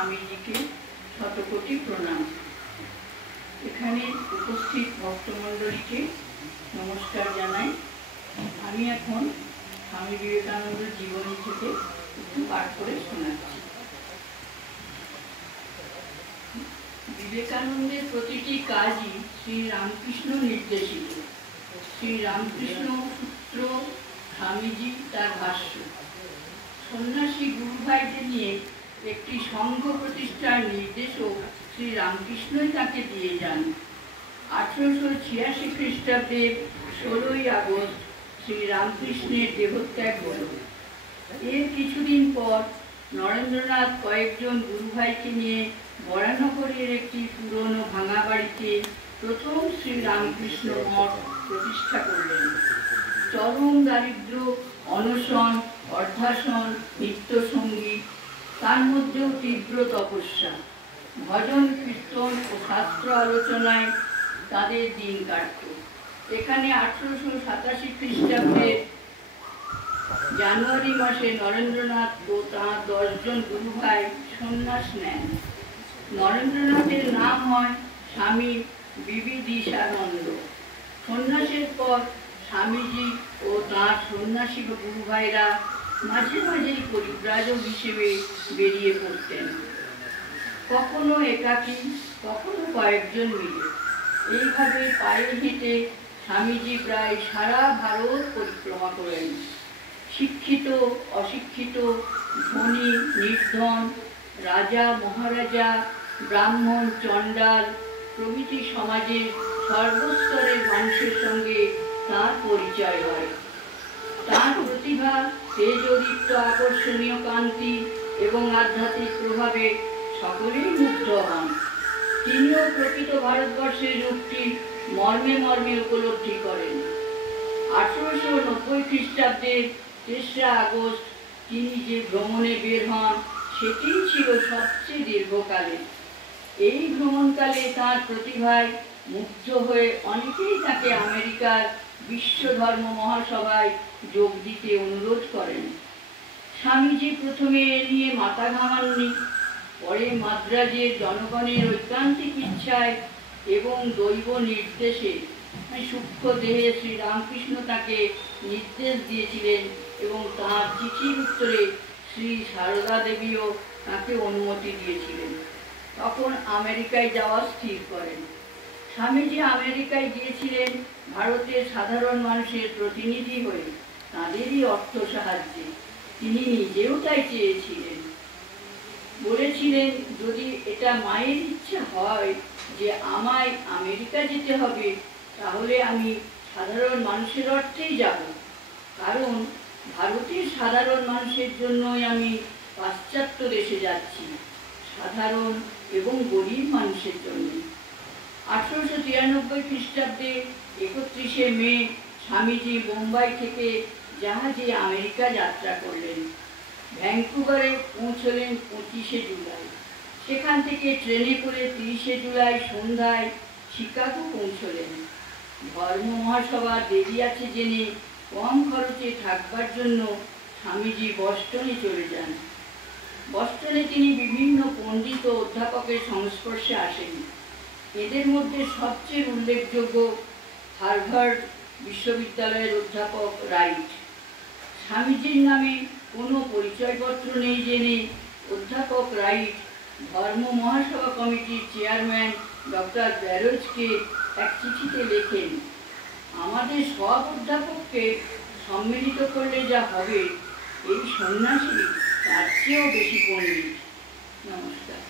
স্বামীজিকে শতকোটি প্রণাম। এখানে উপস্থিত ভক্তমণ্ডলীকে নমস্কার জানাই। আমি এখন স্বামী বিবেকানন্দের জীবনী থেকে একটু পাঠ করে শোনাচ্ছি। বিবেকানন্দের প্রতিটি কাজই শ্রী রামকৃষ্ণ নির্দেশিত। শ্রী রামকৃষ্ণ সূত্র স্বামীজি তার ভাষ্য। সন্ন্যাসী গুরু ভাইদের নিয়ে একটি সংঘ প্রতিষ্ঠার নির্দেশও শ্রী রামকৃষ্ণই তাকে দিয়ে যান। 1886 খ্রিস্টাব্দে 16ই আগস্ট শ্রী রামকৃষ্ণের দেহত্যাগ হল। এর কিছুদিন পর নরেন্দ্রনাথ কয়েকজন গুরু ভাইকে নিয়ে বরানগরের একটি পুরনো ভাঙা বাড়িতে প্রথম শ্রী রামকৃষ্ণ মঠ প্রতিষ্ঠা করলেন। চরম দারিদ্র, অনশন, অর্ধাসন, নিত্য সঙ্গীত, তার মধ্যেও তীব্র তপস্যা, ভজন কীর্তন ও শাস্ত্র আলোচনায় তাদের দিন কাটত। এখানে 1887 খ্রিস্টাব্দে জানুয়ারি মাসে নরেন্দ্রনাথ ও তাঁর 10 জন গুরু ভাই সন্ন্যাস নেন। নরেন্দ্রনাথের নাম হয় স্বামী বিবিদিশানন্দ। সন্ন্যাসের পর স্বামীজি ও তাঁর সন্ন্যাসী গুরু ভাইরা মাঝে মাঝেই পরিব্রাজক হিসেবে বেরিয়ে পড়তেন, কখনো একাকী, কখনো কয়েকজন মিলে। এইভাবে পায়ে হেঁটে স্বামীজি প্রায় সারা ভারত পরিক্রমা করেন। শিক্ষিত, অশিক্ষিত, ধনী, নির্ধন, রাজা, মহারাজা, ব্রাহ্মণ, চণ্ডাল প্রভৃতি সমাজের সর্বস্তরের মানুষের সঙ্গে তাঁর পরিচয় হয়। তাঁর প্রতিভা, তেজোদীপ্ত আকর্ষণীয় কান্তি এবং আধ্যাত্মিক প্রভাবে সকলেই মুগ্ধ হন। তিনিও প্রকৃত ভারতবর্ষের রূপটি মর্মে মর্মে উপলব্ধি করেন। 1890 খ্রিস্টাব্দের 3রা আগস্ট তিনি যে ভ্রমণে বের হন সেটিই ছিল সবচেয়ে দীর্ঘকালে। এই ভ্রমণকালে তাঁর প্রতিভায় মুগ্ধ হয়ে অনেকেই তাকে আমেরিকার বিশ্ব ধর্ম মহাসভায় যোগ দিতে অনুরোধ করেন। স্বামীজি প্রথমে এ নিয়ে মাথা ঘামাননি। পরে মাদ্রাজের জনগণের ঐকান্তিক ইচ্ছায় এবং দৈব নির্দেশে সূক্ষ্ম দেহে শ্রী রামকৃষ্ণ তাকে নির্দেশ দিয়েছিলেন এবং তাঁর চিঠির উত্তরে শ্রী সারদা দেবীও তাকে অনুমতি দিয়েছিলেন। তখন আমেরিকায় যাওয়া স্থির করেন। স্বামীজি আমেরিকায় গিয়েছিলেন ভারতের সাধারণ মানুষের প্রতিনিধি হয়ে, তাঁদেরই অর্থ সাহায্যে। তিনি নিজেও তাই চেয়েছিলেন। বলেছিলেন, যদি এটা মায়ের ইচ্ছা হয় যে আমায় আমেরিকা যেতে হবে, তাহলে আমি সাধারণ মানুষের অর্থেই যাব, কারণ ভারতের সাধারণ মানুষের জন্যই আমি পাশ্চাত্য দেশে যাচ্ছি, সাধারণ এবং গরিব মানুষের জন্য। 1893 খ্রিস্টাব্দে 31শে মে স্বামীজি বোম্বাই থেকে জাহাজে আমেরিকা যাত্রা করলেন। ভ্যাঙ্কুভারে পৌঁছলেন 25শে জুলাই। সেখান থেকে ট্রেনে করে 30শে জুলাই সন্ধ্যায় শিকাগো পৌঁছলেন। ধর্ম মহাসভার দেরি আছে জেনে কম খরচে থাকবার জন্য স্বামীজি বস্টনে চলে যান। বস্টনে তিনি বিভিন্ন পণ্ডিত ও অধ্যাপকের সংস্পর্শে আসেন। এদের মধ্যে সবচেয়ে উল্লেখযোগ্য হার্ভার্ড বিশ্ববিদ্যালয়ের অধ্যাপক রাইট। স্বামীজির নামে কোনো পরিচয়পত্র নেই জেনে অধ্যাপক রাইট ধর্ম মহাসভা কমিটির চেয়ারম্যান ডক্টর ব্যারোজকে এক চিঠিতে লেখেন, আমাদের সব অধ্যাপককে সম্মিলিত করলে যা হবে, এই সন্ন্যাসী তার চেয়েও বেশি পণ্ডিত। নমস্কার।